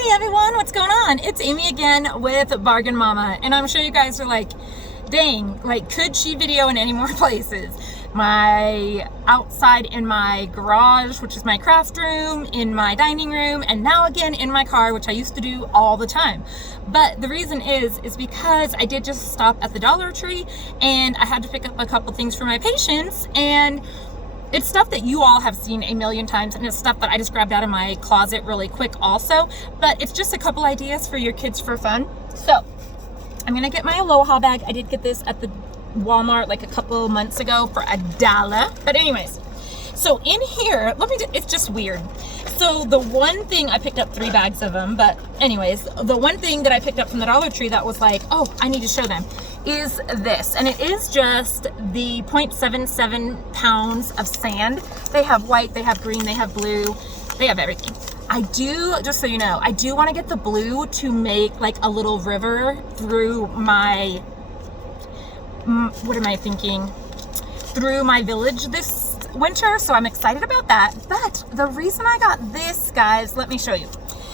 Hey everyone, what's going on? It's Amy again with Bargain Mama, and I'm sure you guys are like, dang, like could she video in any more places? My outside in my garage, which is my craft room, in my dining room, and now again in my car, which I used to do all the time. But the reason is because I did just stop at the Dollar Tree and I had to pick up a couple things for my patients, and it's stuff that you all have seen a million times, and it's stuff that I just grabbed out of my closet really quick also, but it's just a couple ideas for your kids for fun. So I'm gonna get my Aloha bag. I did get this at the Walmart like a couple months ago for $1. But anyways, so in here, it's just weird. So the one thing, I picked up 3 bags of them, but anyways, the one thing that I picked up from the Dollar Tree that was like, oh, I need to show them, is this. And it is just the 0.77 pounds of sand. They have white, they have green, they have blue, they have everything. I do, just so you know, I do want to get the blue to make like a little river through my, what am I thinking? Through my village this winter, so I'm excited about that. But the reason I got this, guys, let me show you.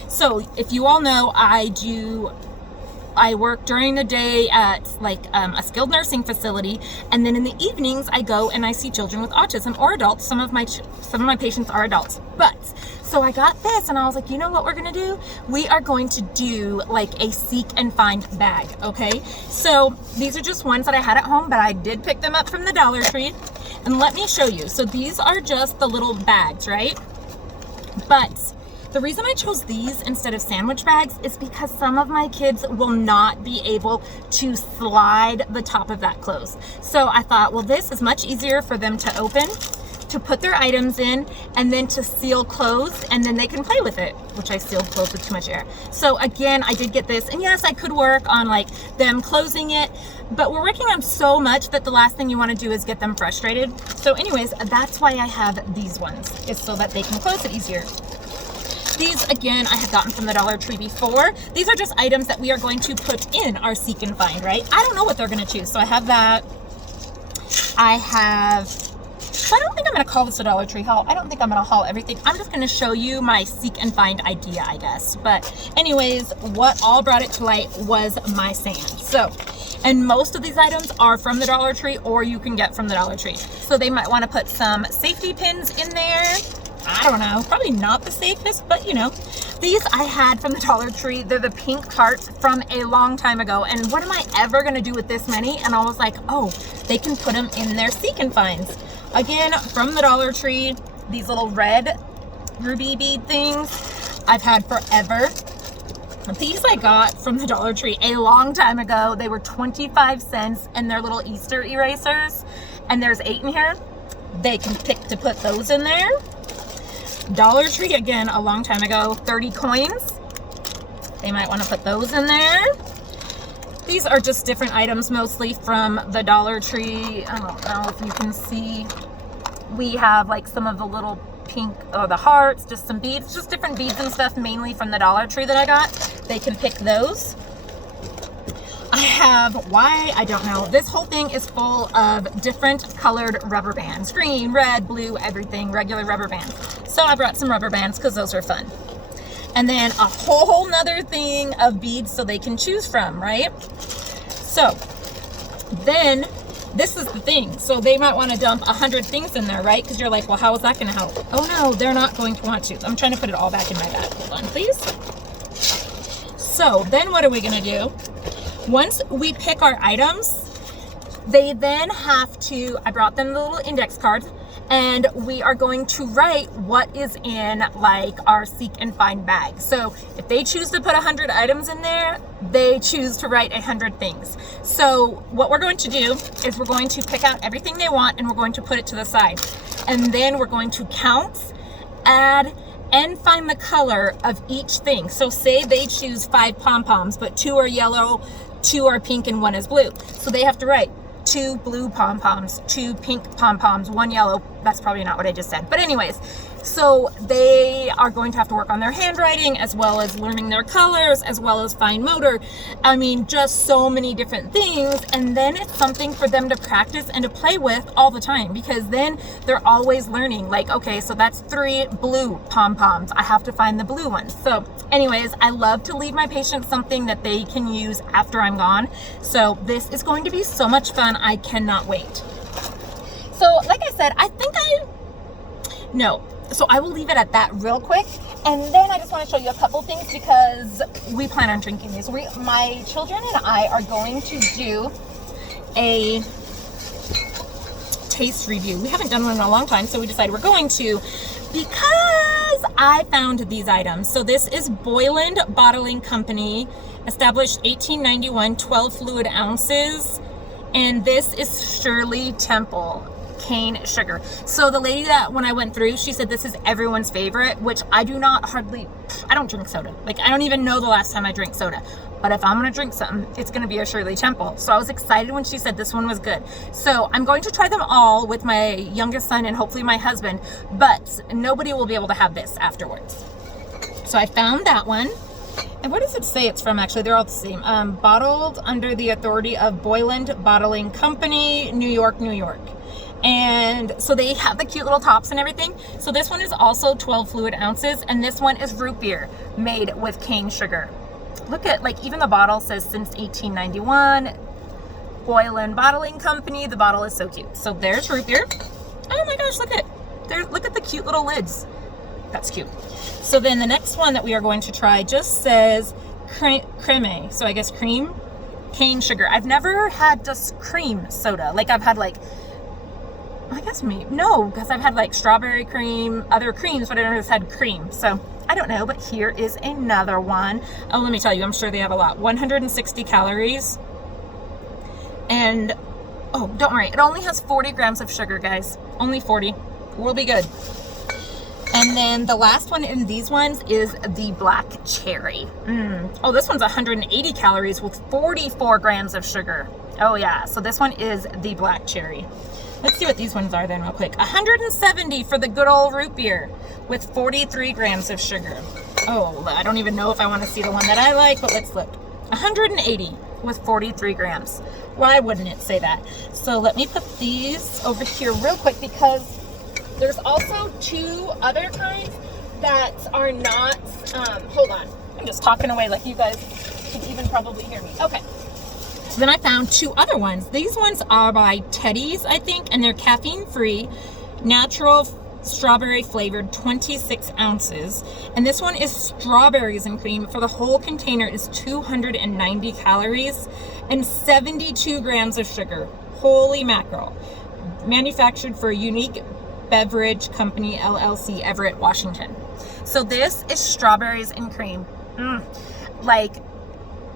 So if you all know, I work during the day at like a skilled nursing facility, and then in the evenings I go and I see children with autism or adults. Some of my patients are adults. But so I got this and I was like, you know what we're gonna do? We are going to do like a seek and find bag, okay? So these are just ones that I had at home, but I did pick them up from the Dollar Tree. And let me show you. So these are just the little bags, right? But the reason I chose these instead of sandwich bags is because some of my kids will not be able to slide the top of that close. So I thought, well, this is much easier for them to open, to put their items in, and then to seal closed, and then they can play with it, which I sealed closed with too much air. So again, I did get this, and yes, I could work on like them closing it, but we're working on so much that the last thing you want to do is get them frustrated. So anyways, that's why I have these ones, is so that they can close it easier. These, again, I have gotten from the Dollar Tree before. These are just items that we are going to put in our seek and find, right? I don't know what they're going to choose. So I have that. So I don't think I'm going to call this a Dollar Tree haul. I don't think I'm going to haul everything. I'm just going to show you my seek and find idea, I guess. But anyways, what all brought it to light was my sand. So, and most of these items are from the Dollar Tree, or you can get from the Dollar Tree. So they might want to put some safety pins in there. I don't know, probably not the safest, but you know. These I had from the Dollar Tree. They're the pink hearts from a long time ago. And what am I ever gonna do with this many? And I was like, oh, they can put them in their seek and finds. Again, from the Dollar Tree, these little red ruby bead things I've had forever. These I got from the Dollar Tree a long time ago. They were 25 cents, and they're little Easter erasers. And there's 8 in here. They can pick to put those in there. Dollar Tree, again, a long time ago, 30 coins. They might want to put those in there. These are just different items, mostly from the Dollar Tree. I don't know if you can see. We have like some of the little pink, the hearts, just some beads, just different beads and stuff, mainly from the Dollar Tree that I got. They can pick those. I have, why, I don't know. This whole thing is full of different colored rubber bands. Green, red, blue, everything, regular rubber bands. So I brought some rubber bands because those are fun. And then a whole nother thing of beads so they can choose from, right? So then this is the thing. So they might want to dump 100 things in there, right? Because you're like, well, how is that going to help? Oh no, they're not going to want to. I'm trying to put it all back in my bag. Hold on, please. So then what are we going to do? Once we pick our items, they then have to, I brought them the little index cards, and we are going to write what is in like our seek and find bag. So if they choose to put 100 items in there, they choose to write 100 things. So what we're going to do is we're going to pick out everything they want, and we're going to put it to the side. And then we're going to count, add, and find the color of each thing. So say they choose 5 pom-poms, but 2 are yellow, 2 are pink, and 1 is blue. So they have to write 2 blue pom-poms, 2 pink pom-poms, 1 yellow. That's probably not what I just said. But anyways, So they are going to have to work on their handwriting, as well as learning their colors, as well as fine motor. I mean, just so many different things. And then it's something for them to practice and to play with all the time, because then they're always learning. Like, okay, so that's 3 blue pom-poms. I have to find the blue ones. So anyways, I love to leave my patients something that they can use after I'm gone. So this is going to be so much fun. I cannot wait. So like I said, so I will leave it at that real quick. And then I just want to show you a couple things, because we plan on drinking these. My children and I are going to do a taste review. We haven't done one in a long time, so we decided we're going to, because I found these items. So this is Boyland Bottling Company, established 1891, 12 fluid ounces. And this is Shirley Temple cane sugar. So the lady that when I went through, she said this is everyone's favorite, which I don't drink soda. Like, I don't even know the last time I drank soda. But if I'm gonna drink something, it's gonna be a Shirley Temple. So I was excited when she said this one was good. So I'm going to try them all with my youngest son and hopefully my husband, but nobody will be able to have this afterwards. So I found that one. And what does it say it's from? Actually, they're all the same. Bottled under the authority of Boyland Bottling Company, New York, New York. And so they have the cute little tops and everything. So this one is also 12 fluid ounces, and this one is root beer made with cane sugar. Look at, like, even the bottle says since 1891, Boyland Bottling Company. The bottle is so cute. So there's root beer. Oh my gosh, look at the cute little lids. That's cute. So then the next one that we are going to try just says creme. So I guess cream, cane sugar. I've never had just cream soda. Like, I've had, like, I guess because I've had like strawberry cream, other creams, but I never just had cream. So I don't know, but here is another one. Oh, let me tell you, I'm sure they have a lot. 160 calories. And, oh, don't worry. It only has 40 grams of sugar, guys. Only 40. We'll be good. And then the last one in these ones is the black cherry. Oh, this one's 180 calories with 44 grams of sugar. Oh yeah, so this one is the black cherry. Let's see what these ones are then real quick. 170 for the good old root beer with 43 grams of sugar. Oh, I don't even know if I want to see the one that I like, but let's look. 180 with 43 grams. Why wouldn't it say that? So let me put these over here real quick, because there's also 2 other kinds that are not, hold on. I'm just talking away like you guys can even probably hear me. Okay. So then I found 2 other ones. These ones are by Teddy's, I think, and they're caffeine-free, natural strawberry flavored, 26 ounces. And this one is strawberries and cream. For the whole container is 290 calories and 72 grams of sugar. Holy mackerel. Manufactured for Unique Beverage Company, LLC, Everett, Washington. So this is strawberries and cream. Like,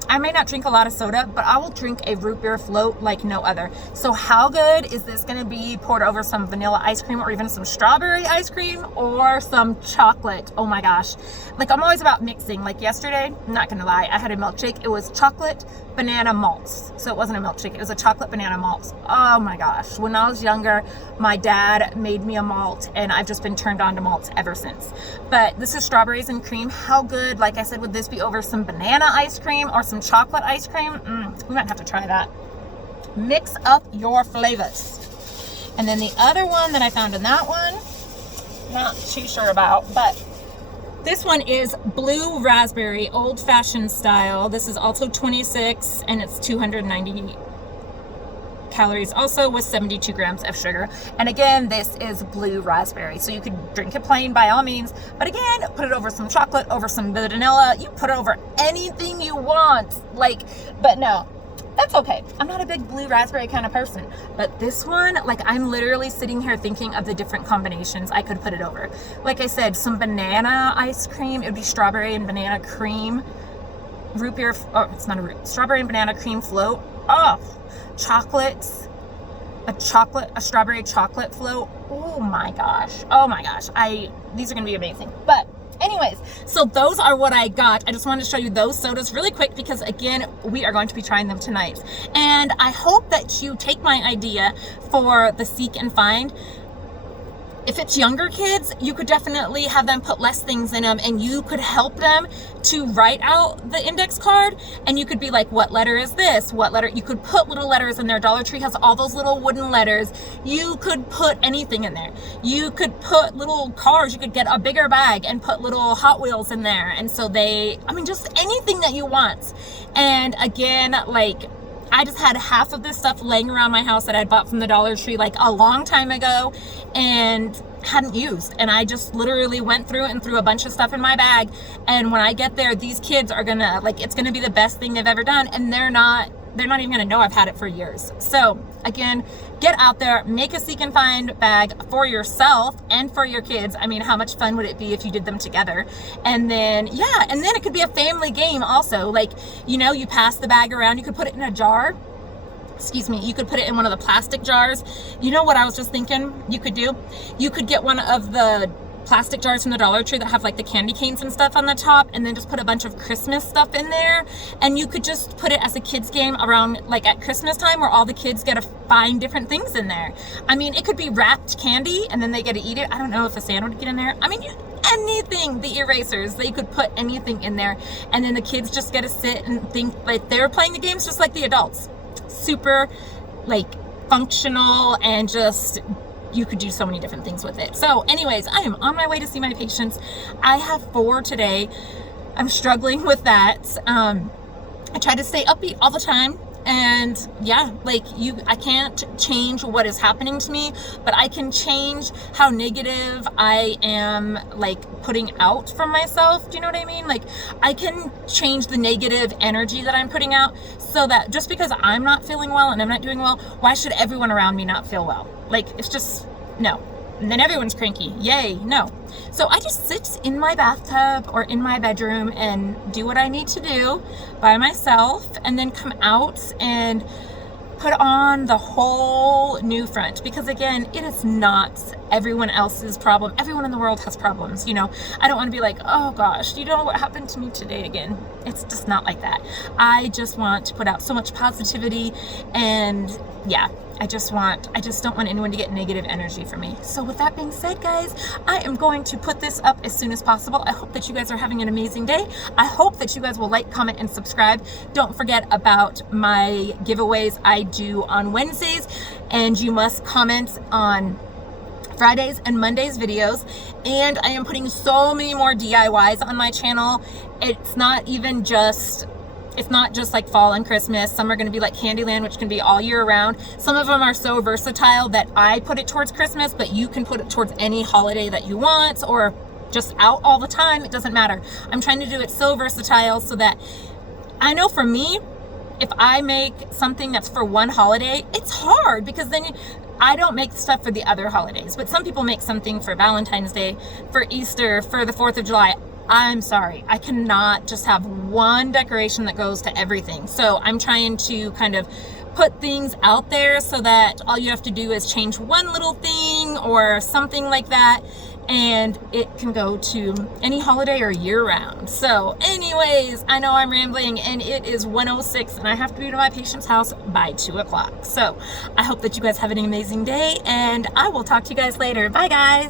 I may not drink a lot of soda, but I will drink a root beer float like no other. So how good is this gonna be poured over some vanilla ice cream, or even some strawberry ice cream, or some chocolate? Oh my gosh. Like, I'm always about mixing. Like yesterday, I'm not gonna lie, I had a milkshake. It was chocolate banana malts. So it wasn't a milkshake, it was a chocolate banana malt. Oh my gosh. When I was younger, my dad made me a malt, and I've just been turned on to malts ever since. But this is strawberries and cream. How good, like I said, would this be over some banana ice cream or some chocolate ice cream? We might have to try that. Mix up your flavors. And then the other one that I found in that one, not too sure about, but this one is blue raspberry, old-fashioned style. This is also 26, and it's 290 calories also, with 72 grams of sugar. And again, this is blue raspberry, so you could drink it plain by all means, but again, put it over some chocolate, over some vanilla. You put it over anything you want. Like, but no, that's okay. I'm not a big blue raspberry kind of person, but this one, like, I'm literally sitting here thinking of the different combinations I could put it over. Like I said, some banana ice cream. It would be strawberry and banana cream. Root beer, oh, it's not a root, strawberry and banana cream float. Oh, chocolates, a strawberry chocolate float. Oh my gosh. These are gonna be amazing. But anyways, so those are what I got. I just wanted to show you those sodas really quick, because again, we are going to be trying them tonight. And I hope that you take my idea for the seek and find. If it's younger kids, you could definitely have them put less things in them, and you could help them to write out the index card, and you could be like, what letter is this? What letter? You could put little letters in there. Dollar Tree has all those little wooden letters. You could put anything in there. You could put little cars. You could get a bigger bag and put little Hot Wheels in there. And so just anything that you want. And again, like, I just had half of this stuff laying around my house that I'd bought from the Dollar Tree like a long time ago and hadn't used. And I just literally went through and threw a bunch of stuff in my bag. And when I get there, these kids are gonna, like, it's gonna be the best thing they've ever done. And they're not even gonna know I've had it for years. So again, get out there, make a seek and find bag for yourself and for your kids. I mean, how much fun would it be if you did them together? And then, it could be a family game also. Like, you pass the bag around, you could put it in a jar. You could put it in one of the plastic jars. You know what I was just thinking you could do? You could get one of the plastic jars from the Dollar Tree that have like the candy canes and stuff on the top, and then just put a bunch of Christmas stuff in there, and you could just put it as a kids game around like at Christmas time, where all the kids get to find different things in there. I mean, it could be wrapped candy and then they get to eat it. I don't know if a Santa would get in there. I mean, anything, the erasers, they could put anything in there, and then the kids just get to sit and think like they're playing the games just like the adults. Super like functional, and just you could do so many different things with it. So anyways, I am on my way to see my patients. I have 4 today. I'm struggling with that. I try to stay upbeat all the time. And I can't change what is happening to me, but I can change how negative I am like putting out from myself. Do you know what I mean? Like, I can change the negative energy that I'm putting out, so that just because I'm not feeling well and I'm not doing well, why should everyone around me not feel well? Like, it's just, no. And then everyone's cranky. Yay, no. So I just sit in my bathtub or in my bedroom and do what I need to do by myself, and then come out and put on the whole new front. Because again, it is not everyone else's problem. Everyone in the world has problems, I don't want to be like, oh gosh, you know what happened to me today again? It's just not like that. I just want to put out so much positivity, and I just don't want anyone to get negative energy from me. So with that being said, guys, I am going to put this up as soon as possible. I hope that you guys are having an amazing day. I hope that you guys will like, comment, and subscribe. Don't forget about my giveaways I do on Wednesdays, and you must comment on Fridays and Mondays videos. And I am putting so many more DIYs on my channel. It's not just like fall and Christmas. Some are going to be like Candyland, which can be all year round. Some of them are so versatile that I put it towards Christmas, but you can put it towards any holiday that you want, or just out all the time. It doesn't matter. I'm trying to do it so versatile so that I know for me, if I make something that's for one holiday, it's hard because then I don't make stuff for the other holidays. But some people make something for Valentine's Day, for Easter, for the 4th of July. I'm sorry, I cannot just have one decoration that goes to everything. So I'm trying to kind of put things out there so that all you have to do is change one little thing or something like that, and it can go to any holiday or year round. So anyways, I know I'm rambling, and it is 1:06 and I have to be to my patient's house by 2 o'clock. So I hope that you guys have an amazing day, and I will talk to you guys later. Bye guys.